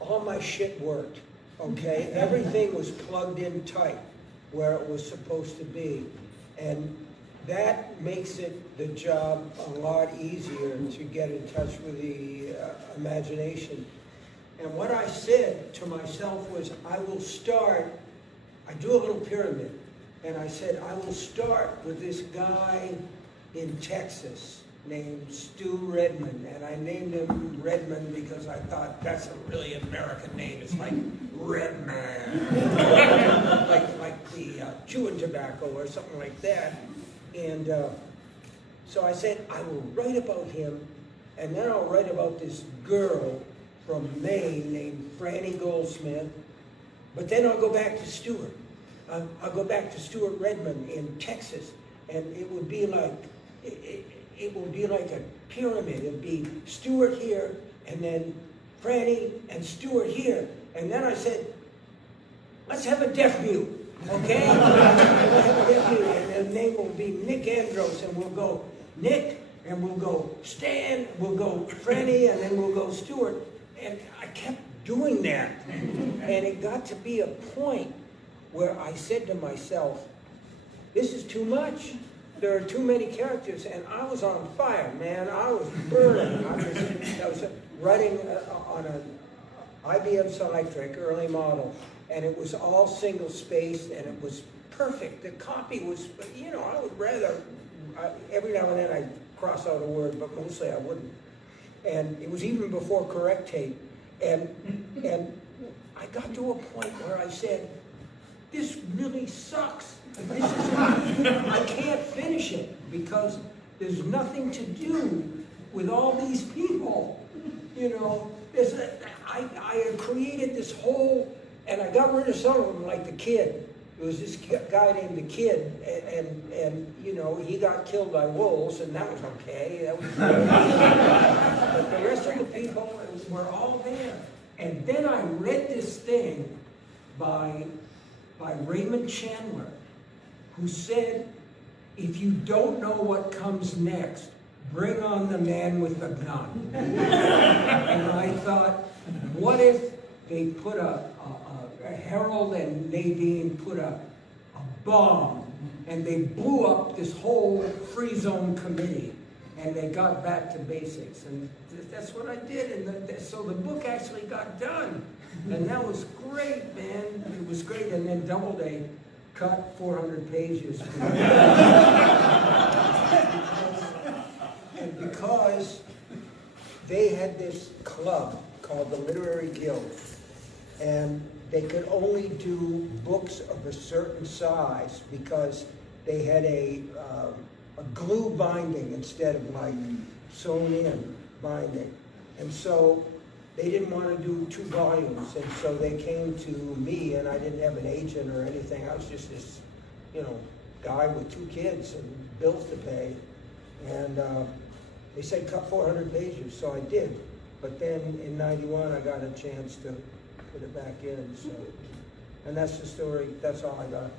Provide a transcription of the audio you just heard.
all my shit worked, okay? Everything was plugged in tight where it was supposed to be. And that makes it the job a lot easier to get in touch with the imagination. And what I said to myself was, I do a little pyramid. And I said, I will start with this guy in Texas named Stu Redmond. And I named him Redmond because I thought that's a really American name. It's like Redman, like the chewing tobacco or something like that. And so I said, I will write about him, and then I'll write about this girl from Maine named Franny Goldsmith. But then I'll go back to Stuart. I'll go back to Stuart Redmond in Texas, and it would be like a pyramid. It'd be Stuart here, and then Franny and Stuart here. And then I said, let's have a deaf mute, okay? We'll have a deaf mute, and the name will be Nick Andros, and we'll go Nick, and we'll go Stan, we'll go Franny, and then we'll go Stuart. And I kept doing that, and it got to be a point where I said to myself, this is too much. There are too many characters, and I was on fire, man. I was burning. I was writing on an IBM Selectric early model, and it was all single-spaced, and it was perfect. The copy was, you know, I would rather, every now and then I'd cross out a word, but mostly I wouldn't. And it was even before correct tape. And I got to a point where I said, this really sucks. I can't finish it because there's nothing to do with all these people. You know, I had created this whole, and I got rid of some of them, like the Kid. There was this guy named the Kid, and you know, he got killed by wolves, and that was okay. That was but the rest of the people were all there. And then I read this thing by Raymond Chandler, who said, if you don't know what comes next, bring on the man with the gun. And I thought, what if they put Harold and Nadine put a bomb, and they blew up this whole free zone committee, and they got back to basics. And that's what I did, and so the book actually got done. And that was great, man. It was great. And then Doubleday cut 400 pages. And because they had this club called the Literary Guild, and they could only do books of a certain size because they had a glue binding instead of like sewn in binding. And so they didn't want to do 2 volumes, and so they came to me, and I didn't have an agent or anything. I was just this, you know, guy with 2 kids and bills to pay. And they said, cut 400 pages, so I did. But then in '91, I got a chance to put it back in, so. And that's the story, that's all I got.